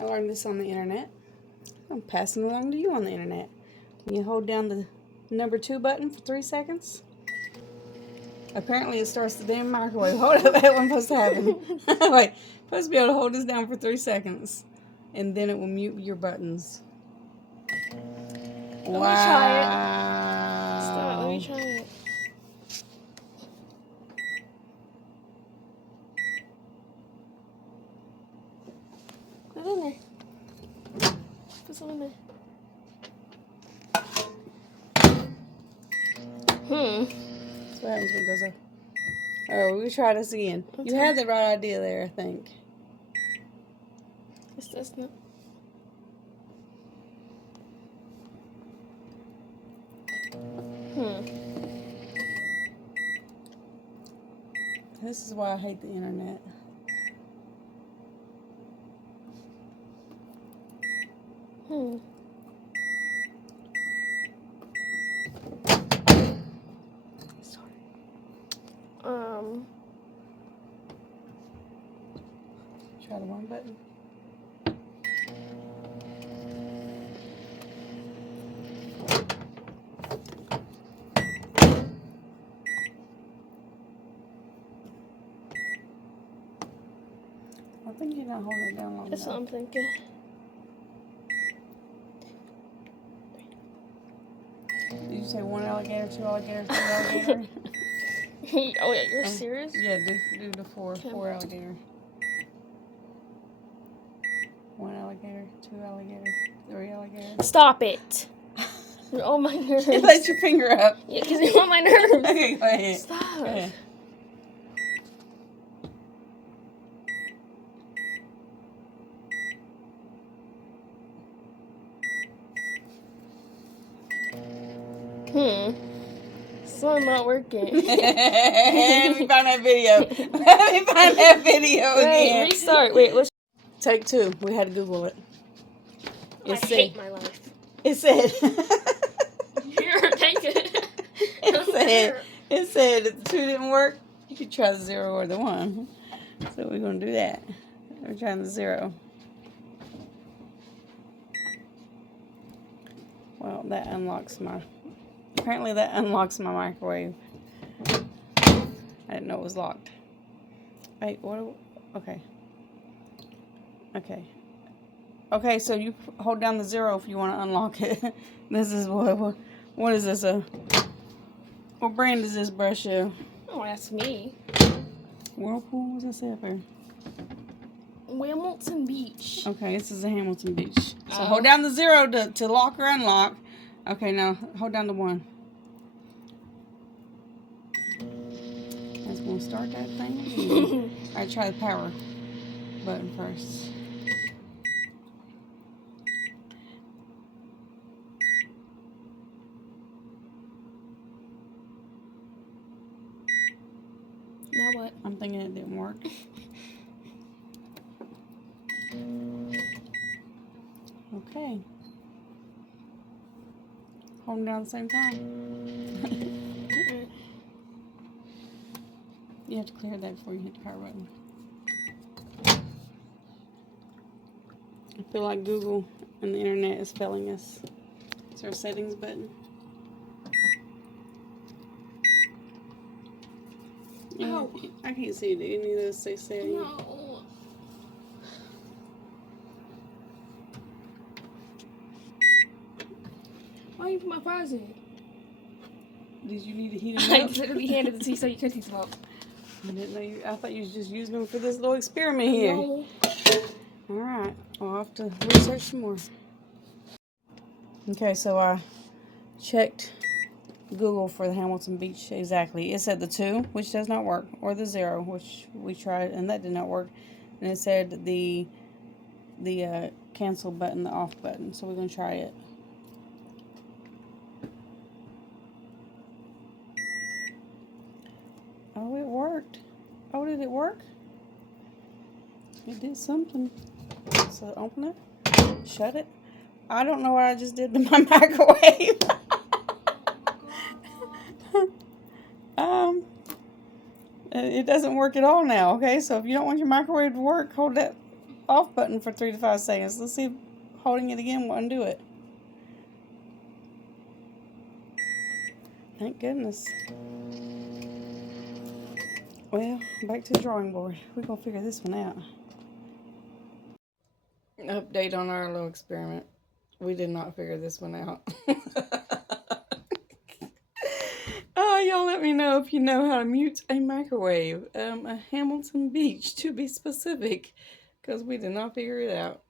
I learned this on the internet. I'm passing it along to you on the internet. You hold down the number 2 button for 3 seconds. Apparently it starts the damn microwave. Hold up, that wasn't supposed to happen. Wait, supposed to be able to hold this down for 3 seconds. And then it will mute your buttons. Let me try it. Stop, let me try it. Put it in there. Put some in there. That's what happens when it goes off. Alright, we'll try this again. You had the right idea there, I think. It's this now. This is why I hate the internet. Try the one button. I think you're not holding it down long That's enough. what I'm thinking. Did you say 1 alligator, 2 alligator, 3 alligator? Oh yeah, you're serious? Yeah, do the 4 alligator. 1 alligator, 2 alligator, 3 alligator. Stop it! You're on my nerves. Let your finger up. Yeah, because you're on my nerves. Okay, go ahead. Stop. Go ahead. Still not working. Let me find that video. Let me find that video again. Wait, restart. Wait, let's. Take 2. We had to Google it. I hate my life. It said. Here, take it. It said if the 2 didn't work, you could try the 0 or the 1. So we're gonna do that. We're trying the 0. Well, that unlocks my. Apparently that unlocks my microwave. I didn't know it was locked. Wait, what? Okay. Okay. Okay, so you hold down the 0 if you want to unlock it. This is what is this? What brand is this brush? Oh, that's me. Whirlpool? What's that say up here? Hamilton Beach. Okay, this is a Hamilton Beach. So hold down the 0 to lock or unlock. Okay, now hold down the 1. That's gonna start that thing. Alright, try the power button first. Now what? I'm thinking it didn't work. Okay. Hold them down at the same time. You have to clear that before you hit the power button. I feel like Google and the internet is failing us. Is there a settings button? No. I can't see it. Any of those say settings? No. Why you put my fries in? Did you need to heat them I up? literally handed it to you so you could heat them up. I didn't know you. I thought you was just using them for this little experiment here. No. All right. I'll have to research some more. Okay, so I checked Google for the Hamilton Beach exactly. It said the 2, which does not work, or the 0, which we tried, and that did not work. And it said the cancel button, the off button. So we're gonna try it. Oh, it worked. Oh, did it work? It did something. So open it, shut it. I don't know what I just did to my microwave. It doesn't work at all now, okay? So if you don't want your microwave to work, hold that off button for 3 to 5 seconds. Let's see if holding it again will undo it. Thank goodness. Well, back to the drawing board. We're going to figure this one out. Update on our little experiment. We did not figure this one out. Oh, y'all let me know if you know how to mute a microwave. A Hamilton Beach, to be specific, because we did not figure it out.